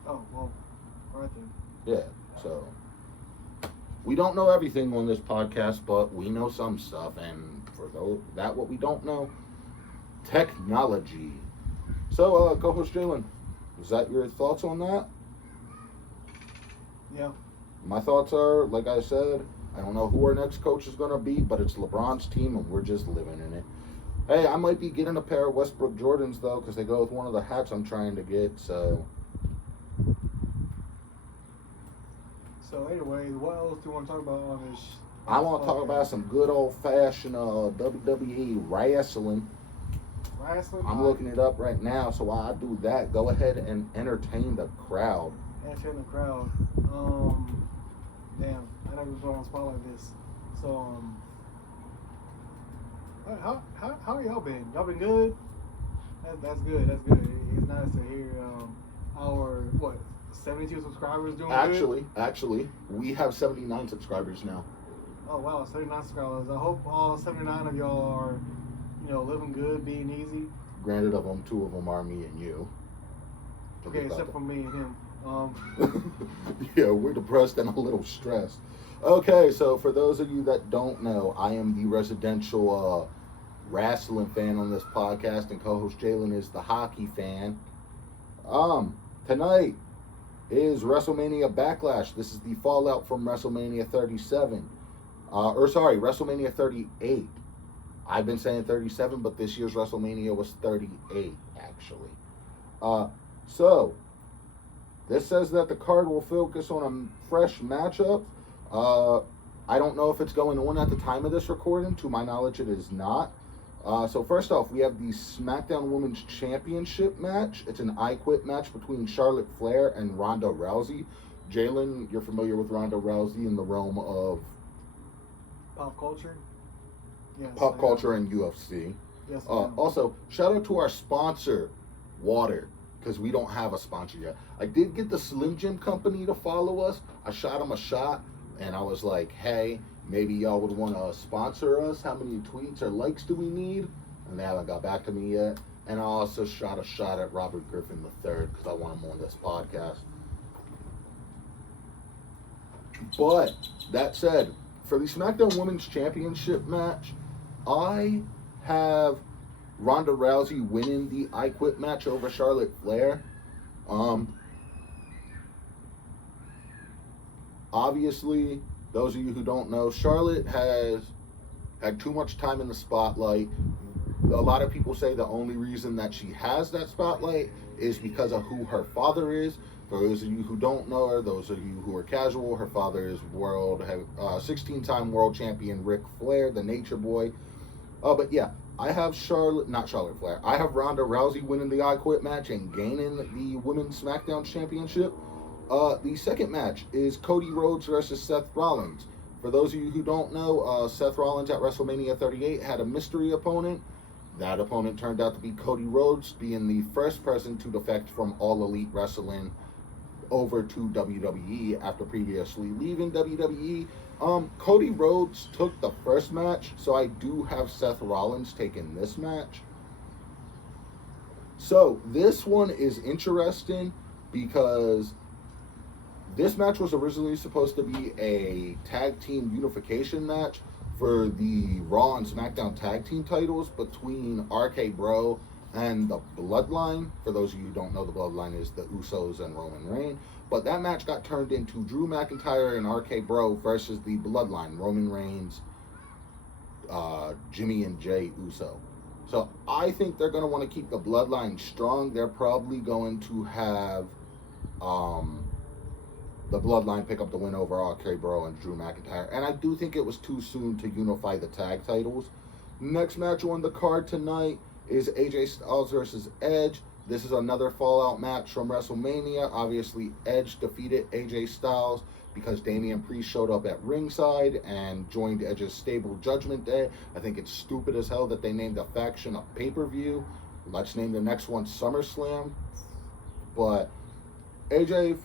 Oh, well, right then. Yeah, so we don't know everything on this podcast, but we know some stuff. And for what we don't know, technology. So, Cohost Jalen, is that your thoughts on that? Yeah. My thoughts are, like I said, I don't know who our next coach is going to be, but it's LeBron's team, and we're just living in it. Hey, I might be getting a pair of Westbrook Jordans, though, because they go with one of the hats I'm trying to get, so. So, anyway, what else do you want to talk about on this? I want to talk about some good old-fashioned WWE wrestling. Wrestling? I'm looking it up right now, so while I do that, go ahead and entertain the crowd. Entertain the crowd. Damn, I never was on a spot like this. So, how y'all been? Y'all been good? That's good. That's good. It's nice to hear our 72 subscribers doing good. Actually, we have 79 subscribers now. Oh wow, 79 subscribers. I hope all 79 of y'all are, living good, being easy. Granted, 2 of them are me and you. Okay, except for me and him. Yeah, we're depressed and a little stressed. Okay, so for those of you that don't know, I am the residential wrestling fan on this podcast, and co-host Jalen is the hockey fan. Tonight is WrestleMania Backlash. This is the fallout from WrestleMania 37. WrestleMania 38. I've been saying 37, but this year's WrestleMania was 38, actually. So, this says that the card will focus on a fresh matchup. I don't know if it's going on at the time of this recording. To my knowledge, it is not. So first off, we have the SmackDown Women's Championship match. It's an I Quit match between Charlotte Flair and Ronda Rousey. Jalen, you're familiar with Ronda Rousey in the realm of pop culture? Yes. Pop culture and UFC. Yes. Also, shout out to our sponsor, Water, because we don't have a sponsor yet. I did get the Slim Jim Company to follow us. I shot them a shot, and I was like, hey, maybe y'all would want to sponsor us. How many tweets or likes do we need? And they haven't got back to me yet. And I also shot a shot at Robert Griffin III because I want him on this podcast. But, that said, for the SmackDown Women's Championship match, I have Ronda Rousey winning the I Quit match over Charlotte Flair. Obviously, those of you who don't know, Charlotte has had too much time in the spotlight. A lot of people say the only reason that she has that spotlight is because of who her father is. For those of you who don't know her, those of you who are casual, her father is 16-time world champion Ric Flair, the Nature Boy. But yeah, I have not Charlotte Flair. I have Ronda Rousey winning the I Quit match and gaining the Women's SmackDown Championship. The second match is Cody Rhodes versus Seth Rollins. For those of you who don't know, Seth Rollins at WrestleMania 38 had a mystery opponent. That opponent turned out to be Cody Rhodes, being the first person to defect from All Elite Wrestling over to WWE after previously leaving WWE. Cody Rhodes took the first match, so I do have Seth Rollins taking this match. So this one is interesting because this match was originally supposed to be a tag team unification match for the Raw and SmackDown tag team titles between RK Bro and the Bloodline. For those of you who don't know, the Bloodline is the Usos and Roman Reigns. But that match got turned into Drew McIntyre and RK Bro versus the Bloodline, Roman Reigns, Jimmy and Jay Uso. So I think they're going to want to keep the Bloodline strong. They're probably going to have the Bloodline pick up the win over RK Bro and Drew McIntyre. And I do think it was too soon to unify the tag titles. Next match on the card tonight is AJ Styles versus Edge. This is another fallout match from WrestleMania. Obviously, Edge defeated AJ Styles because Damian Priest showed up at ringside and joined Edge's stable Judgment Day. I think it's stupid as hell that they named a faction a pay-per-view. Let's name the next one SummerSlam. But AJ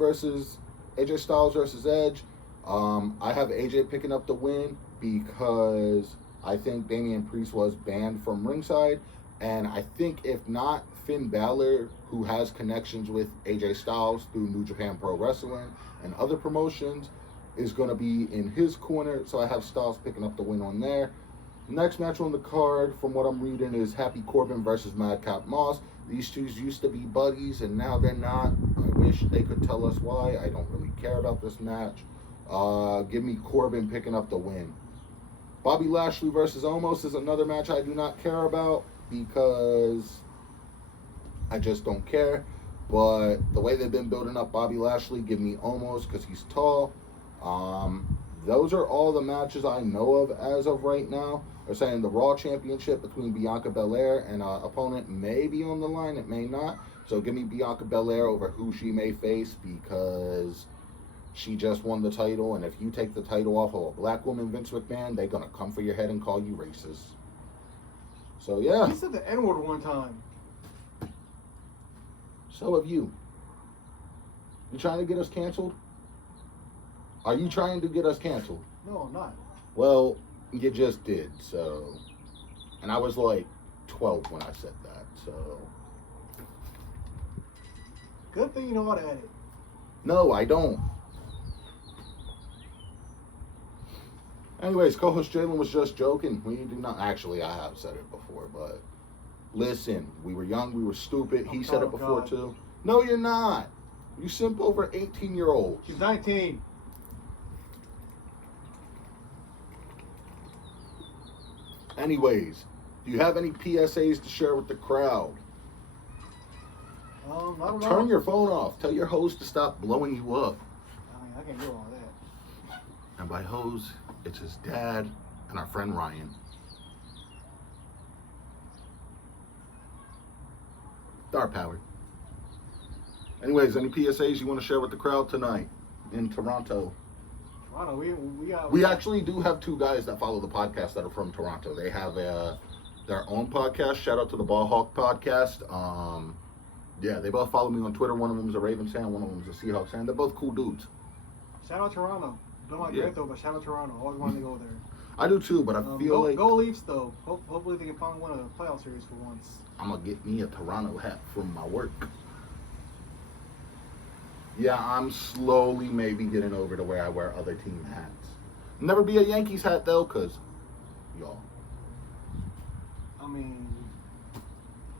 Styles versus Edge. I have AJ picking up the win because I think Damian Priest was banned from ringside. And I think if not, Finn Balor, who has connections with AJ Styles through New Japan Pro Wrestling and other promotions, is going to be in his corner. So I have Styles picking up the win on there. Next match on the card, from what I'm reading, is Happy Corbin versus Madcap Moss. These two used to be buddies, and now they're not. I wish they could tell us why. I don't really care about this match. Give me Corbin picking up the win. Bobby Lashley versus Omos is another match I do not care about because I just don't care. But the way they've been building up Bobby Lashley, give me Omos because he's tall. Those are all the matches I know of as of right now. They're saying the Raw Championship between Bianca Belair and an opponent may be on the line. It may not. So give me Bianca Belair over who she may face because she just won the title. And if you take the title off of a black woman, Vince McMahon, they're going to come for your head and call you racist. So, yeah. He said the N-word one time. So have you. You trying to get us canceled? Are you trying to get us canceled? No, I'm not. Well, you just did, so. And I was like 12 when I said that, so. Good thing you know how to edit. No, I don't. Anyways, co-host Jalen was just joking. We do not. Actually, I have said it before, but listen, we were young, we were stupid. He said it before too. No, you're not. You simp over 18-year-olds. She's 19. Anyways, do you have any PSAs to share with the crowd? I don't know. Turn your phone off. Tell your host to stop blowing you up. I mean, I can't do all that. And by hose, it's his dad and our friend Ryan. Star power. Anyways, any PSAs you want to share with the crowd tonight in Toronto? Toronto, we actually do have two guys that follow the podcast that are from Toronto. They have their own podcast. Shout out to the Ball Hawk podcast. Yeah, they both follow me on Twitter. One of them is a Ravens fan, one of them is a Seahawks fan. They're both cool dudes. Shout out Toronto. Don't like great though, but shout out Toronto. Always wanted to go there. I do too, but I feel like go Leafs though. Hopefully they can finally win a playoff series for once. I'm gonna get me a Toronto hat from my work. Yeah, I'm slowly maybe getting over to where I wear other team hats. Never be a Yankees hat though, cause y'all. I mean,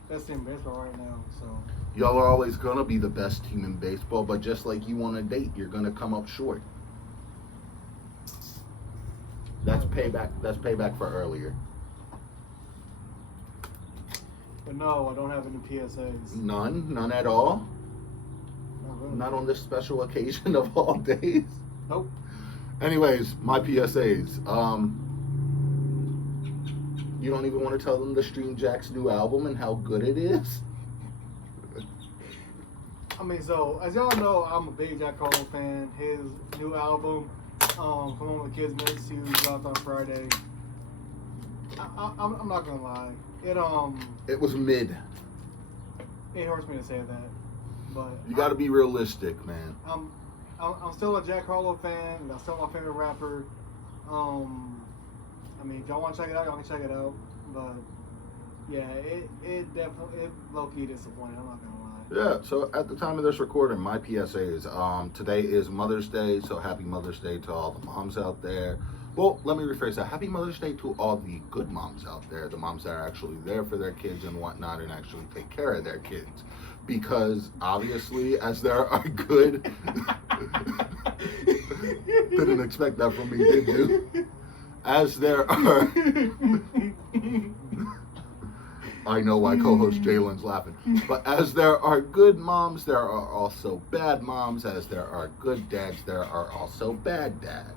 best team in baseball right now, so. Y'all are always gonna be the best team in baseball, but just like you on a date, you're gonna come up short. That's payback. That's payback for earlier. But no, I don't have any PSAs. None at all. Not really. Not on this special occasion of all days. Nope. Anyways, my PSAs. You don't even want to tell them to stream Jack's new album and how good it is? I mean, so as y'all know, I'm a big Jack Harlow fan. His new album, Come On with Kids Makes You, dropped on Friday. I'm not gonna lie, It was mid. it hurts me to say that, but You got to be realistic, man. I'm still a Jack Harlow fan. That's still my favorite rapper. I mean, if y'all want to check it out, y'all can check it out. But yeah, it definitely low-key disappointed. I'm not gonna lie. Yeah, so at the time of this recording, my PSAs, today is Mother's Day, so happy Mother's Day to all the moms out there. Well, let me rephrase that. Happy Mother's Day to all the good moms out there, the moms that are actually there for their kids and whatnot and actually take care of their kids. Because obviously, as there are good... Didn't expect that from me, did you? As there are... I know why co-host Jalen's laughing. But as there are good moms, there are also bad moms. As there are good dads, there are also bad dads.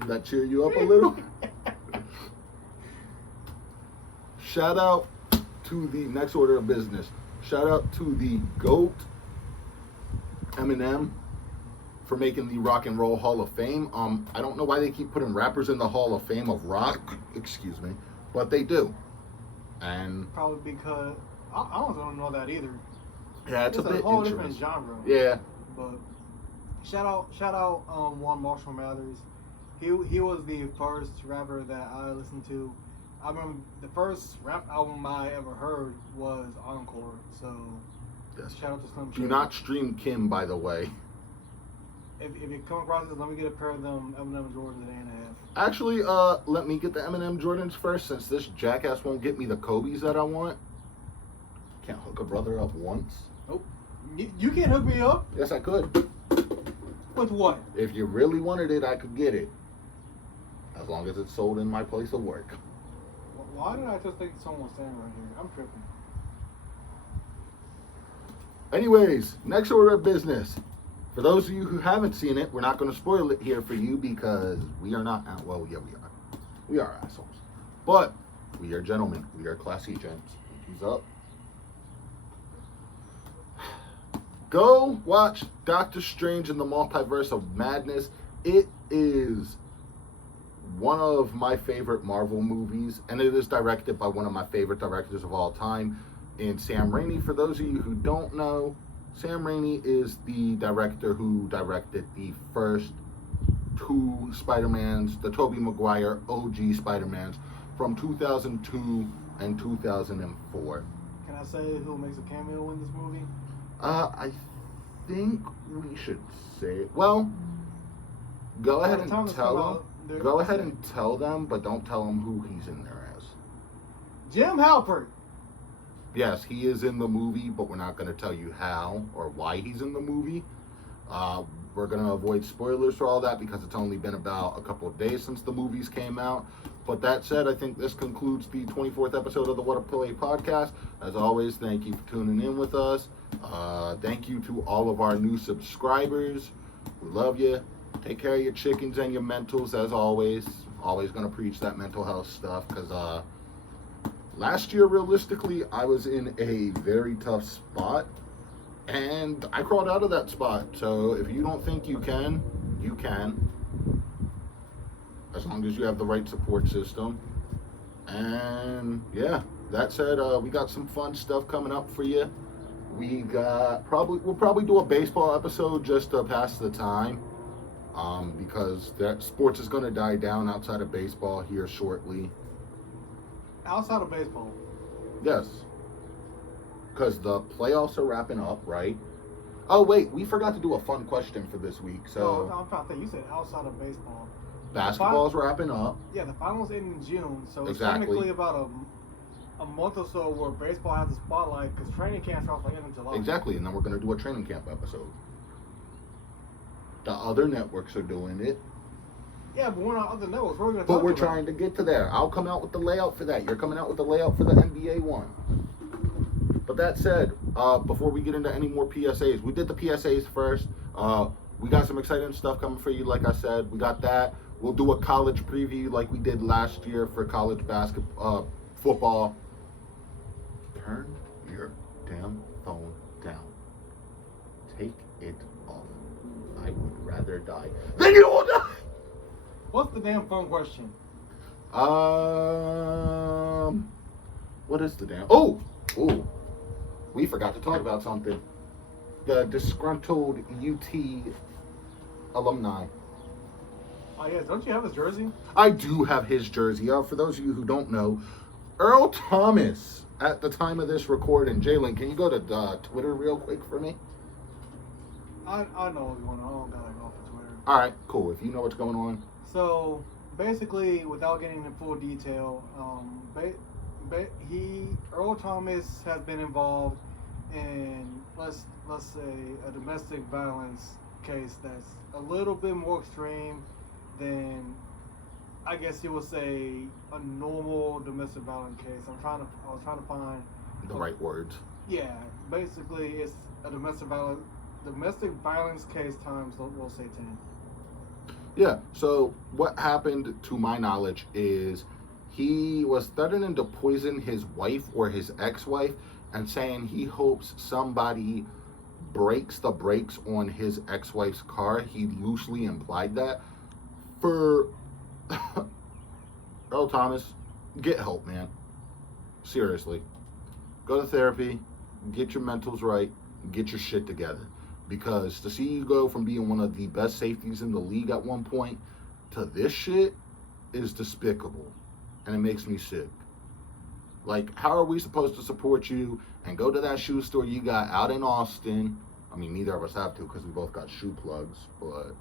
Does that cheer you up a little? Shout out to the next order of business. Shout out to the GOAT, Eminem, for making the Rock and Roll Hall of Fame. I don't know why they keep putting rappers in the Hall of Fame of rock. Excuse me. But they do. And probably because I don't know that either. Yeah, it's a bit whole different genre. Yeah. But shout out Juan Marshall Mathers. He was the first rapper that I listened to. I remember the first rap album I ever heard was Encore. So yes. Shout out to Slim Do Shady. not stream Kim, by the way. If you come across this, let me get a pair of them Eminem Jordans at A&F. Actually, let me get the Eminem Jordans first, since this jackass won't get me the Kobe's that I want. Can't hook a brother up once. Nope. You can't hook me up. Yes, I could. With what? If you really wanted it, I could get it. As long as it's sold in my place of work. Why did I just think someone was standing right here? I'm tripping. Anyways, next order of business. For those of you who haven't seen it, we're not going to spoil it here for you because we are not, well, yeah, we are. We are assholes. But we are gentlemen. We are classy gents. Who's up? Go watch Doctor Strange in the Multiverse of Madness. It is one of my favorite Marvel movies, and it is directed by one of my favorite directors of all time, in Sam Raimi. For those of you who don't know, Sam Raimi is the director who directed the first two Spider-Mans, the Tobey Maguire OG Spider-Mans from 2002 and 2004. Can I say who makes a cameo in this movie? I think we should say. Well, go ahead and tell them. Go ahead and tell them, but don't tell them who he's in there as. Jim Halpert. Yes, he is in the movie, but we're not going to tell you how or why he's in the movie. We're going to avoid spoilers for all that because it's only been about a couple of days since the movies came out. But that said, I think this concludes the 24th episode of the WhattaPlay Podcast. As always, thank you for tuning in with us. Thank you to all of our new subscribers. We love you. Take care of your chickens and your mentals, as always. Always going to preach that mental health stuff because last year, realistically, I was in a very tough spot. And I crawled out of that spot. So if you don't think you can, you can. As long as you have the right support system. And yeah, that said, we got some fun stuff coming up for you. We'll probably do a baseball episode just to pass the time. Because that sports is going to die down outside of baseball here shortly. Outside of baseball? Yes. Because the playoffs are wrapping up, right? Oh, wait, we forgot to do a fun question for this week. So no, I'm trying to think. You said outside of baseball. Basketball's wrapping up. Yeah, the finals end in June, so it's Exactly. technically about a month or so where baseball has a spotlight because training camp starts like end of July. Exactly, and then we're going to do a training camp episode. The other networks are doing it. Yeah, but we're not other networks. We're But we're trying to get to there. I'll come out with the layout for that. You're coming out with the layout for the NBA one. But that said, before we get into any more PSAs, we did the PSAs first. We got some exciting stuff coming for you, like I said. We got that. We'll do a college preview like we did last year for college basketball, football. Turn your damn phone down. Take it off. I would rather die than you will die. What's the damn phone question? What is the damn? Oh, we forgot to talk about something. The disgruntled UT alumni. Oh, yeah. Don't you have his jersey? I do have his jersey. For those of you who don't know, Earl Thomas, at the time of this recording, Jalen, can you go to Twitter real quick for me? I know what's going on. I don't gotta go for Twitter. All right, cool. If you know what's going on. So, basically, without getting into full detail, Earl Thomas has been involved in, let's say, a domestic violence case that's a little bit more extreme than, I guess you would say, a normal domestic violence case. I was trying to find The right words. Yeah, basically, it's a domestic violence case times, we'll say 10. Yeah, so what happened, to my knowledge, is he was threatening to poison his wife or his ex-wife and saying he hopes somebody breaks the brakes on his ex-wife's car. He loosely implied that. For Earl Thomas, get help, man. Seriously. Go to therapy, get your mentals right, get your shit together. Because to see you go from being one of the best safeties in the league at one point to this shit is despicable. And it makes me sick. Like, how are we supposed to support you and go to that shoe store you got out in Austin? I mean, neither of us have to because we both got shoe plugs. But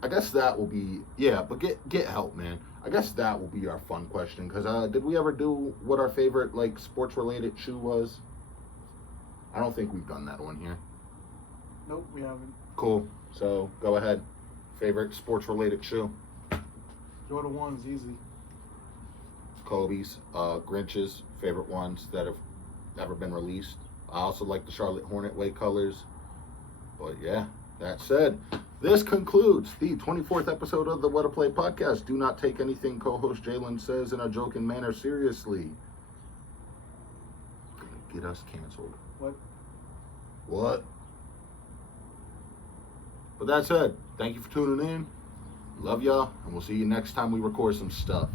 I guess that will be, yeah, but get help, man. I guess that will be our fun question. Because did we ever do what our favorite, like, sports-related shoe was? I don't think we've done that one here. Nope, we haven't. Cool. So, go ahead. Favorite sports-related shoe? Jordan 1's easy. Kobe's, Grinch's, favorite ones that have ever been released. I also like the Charlotte Hornet way colors. But yeah, that said, this concludes the 24th episode of the WhattaPlay Podcast. Do not take anything co-host Jalen says in a joking manner seriously. Gonna get us canceled. What? But that said, thank you for tuning in. Love y'all, and we'll see you next time we record some stuff.